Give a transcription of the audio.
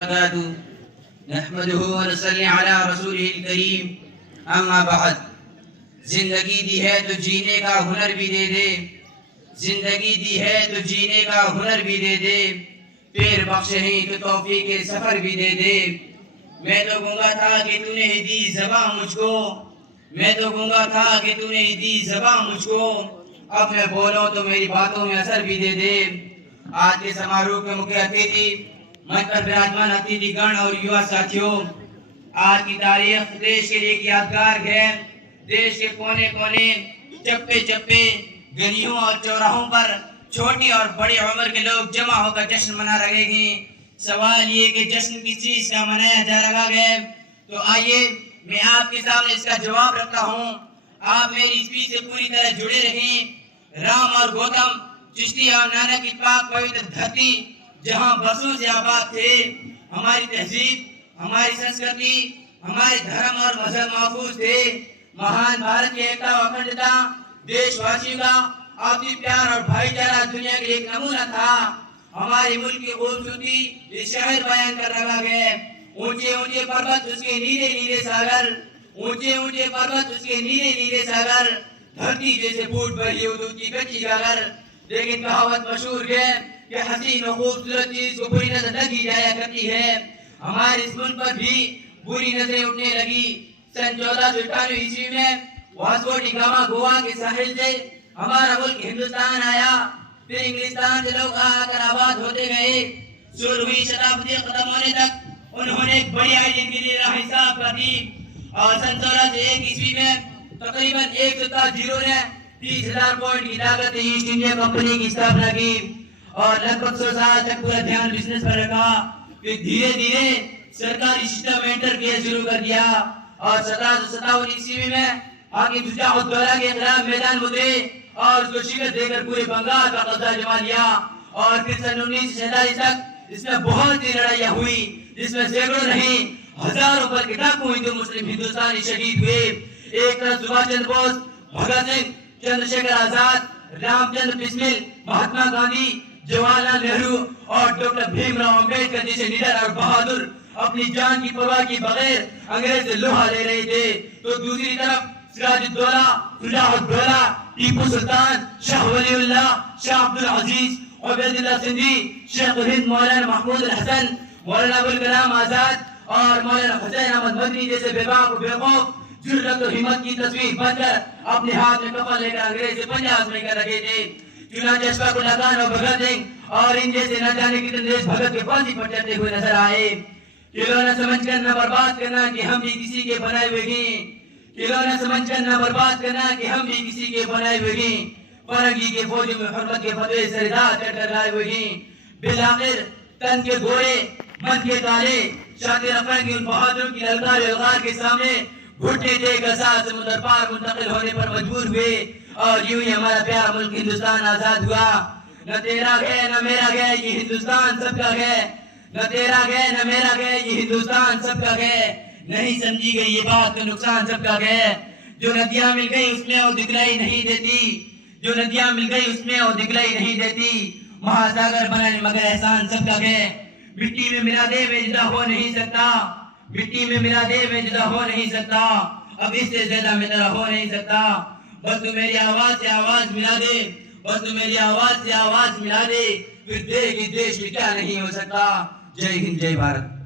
نحمده ونصلي على رسوله الکریم اما بعد۔ زندگی دی ہے تو جینے کا ہنر بھی دے دے، زندگی دی ہے تو جینے کا ہنر بھی دے دے، پیر بخشے ہیں تو توفیق کے سفر بھی دے دے۔ میں تو گنگا تھا کہ تو نے دی زباں مجھ کو، میں تو گنگا تھا کہ تو نے دی زباں مجھ کو، اب میں بولوں تو میری باتوں میں اثر بھی دے دے۔ آج کے سماروہ کے مکھیہ اتھیتی منچ پر براجمان اتھیتی گن اور یووا ساتھیوں، آج کی تاریخ دیش کے لیے ایک یادگار ہے۔ دیش کے کونے کونے، چپے چپے، گلیوں اور چوراہوں پر چھوٹی اور بڑی عمر کے لوگ جمع ہو کر جشن منا رہے ہیں۔ سوال یہ کہ جشن کس چیز کا منایا جا رہا ہے، تو آئیے میں آپ کے سامنے اس کا جواب رکھتا ہوں۔ آپ میری اسپیچ سے پوری طرح جڑے رہیں۔ رام اور گوتم، چشتی اور نانک کی پاک پوتر دھرتی جہاں برسوں سے آباد تھے، ہماری تہذیب، ہماری سنسکرتی، ہمارے دھرم اور مذہب محفوظ تھے۔ مہان بھارت کی ایکتا و اکھنڈتا، دیش واسیوں کا آپسی پیار اور بھائی چارہ دنیا کے ایک نمونہ تھا۔ ہمارے ملک کی خوبصورتی اس شہر بیان کر رہا ہے۔ اونچے اونچے پروت اس کے نیلے نیلے ساگر، اونچے اونچے پروت اس کے نیلے نیلے ساگر، دھرتی جیسے پھوٹ بھری اردو کی کچی گاگر۔ لیکن کہاوت مشہور ہے کہ حسین و خوبصورت چیز کو بری نظر لگی جایا کرتی ہے۔ ہمارے اس ملک پر بھی بری نظریں اٹھنے لگی۔ سن 1498 عیسوی میں واسکو ڈی گاما گوا کے ساحل سے ہمارا ملک ہندوستان آیا، پھر انگلستان سے لوگ آ کر آباد ہوتے گئے۔ 16ویں شتابدی ختم ہونے تک انہوں نے ایک بڑی آئیڈین کے لیے راہ حساب کر دی، اور سن 1601 عیسوی میں تقریباً 100 تاجروں نے 30,000 پاؤنڈ کی لاگت ایسٹ انڈیا کمپنی کی استھاپنا کی، اور لگ بھگ 100 سال تک پورا دھیان بزنس پر رکھا۔ پھر دھیرے دھیرے سرکاری سسٹم میں انٹر کیا شروع کر دیا، اور 1757 عیسوی میں حاکم شجاع الدولہ کے خلاف میدان اترے اور اس کو شکست دے کر پورے بنگال کا قبضہ جما لیا۔ اور پھر سن 1947 تک اس میں بہت سی لڑائیاں ہوئی، جس میں سینکڑوں نہیں ہزاروں پر کے ڈاکو ہندو مسلم ہندوستانی شہید ہوئے۔ ایک طرف سبھاش چندر بوس، بھگت سنگھ، چندر شیکھر آزاد، رام چندر بسمل، مہاتما گاندھی، جواہر لال نہرو اور ڈاکٹر بھیم راؤ امبیڈکر جیسے لیڈر اور بہادر اپنی جان کی پرواہ کی بغیر انگریز سے لوہا لے رہے تھے، تو دوسری طرف سراج الدولہ، شجاع الدولہ، ٹیپو سلطان، شاہ ولی اللہ، شاہ عبدالعزیز، عبید اللہ سندھی، شیخ الہند مولانا محمود الحسن، مولانا ابوالکلام آزاد اور مولانا حسین احمد مدنی جیسے بے باک و بے خوف جرأت و ہمت کی تصویر بن کر اپنے ہاتھ میں کفن لے کر انگریز سے پنجاب میں کر رکھے تھے۔ چنانچہ اشفاق اللہ خان اور بھگت سنگھ اور ان جیسے نہ جانے کتنے دیش بھگت کے پھانسی پر چڑھتے ہوئے نظر آئے۔ کھلونا سمجھ کر نہ برباد کرنا کہ ہم بھی کسی کے بنائے ہوئے ہیں، کھلونا سمجھ کر نہ برباد کرنا کہ ہم بھی کسی کے بنائے ہوئے ہیں، فرنگی کے فوجوں میں حرمت کے فتوے سردار چڑھ کر لائے ہوئے ہیں۔ بالآخر تن کے گھوڑے من کے کالے شاطر افرنگی ان بہادروں کی للکار الغار کے سامنے گھٹنے ٹیک گسا سمندر پار منتقل ہونے پر مجبور ہوئے، اور یوں ہی ہمارا پیارا ملک ہندوستان آزاد ہوا۔ نہ تیرا گئے نہ میرا گئے یہ ہندوستان سب کا گئے، نہ تیرا گئے نہ میرا گئے یہ ہندوستان سب کا گئے، نہیں سمجھی گئی یہ بات تو نقصان سب کا گئے۔ جو ندیاں مل گئی اس میں وہ دکھلائی نہیں دیتی، جو ندیاں مل گئی اس میں وہ دکھلائی نہیں دیتی، مہاساگر بنانے مگر احسان سب کا گئے۔ مٹی میں ملا دے میں جدا ہو نہیں سکتا، مٹی میں ملا دے میں جدا ہو نہیں سکتا، اب اس سے زیادہ میں تیرا ہو نہیں سکتا۔ بس تو میری آواز سے آواز ملا دے، بس تو میری آواز سے آواز ملا دے، پھر دیکھ دیش میں کیا نہیں ہو سکتا۔ جے ہند جے بھارت۔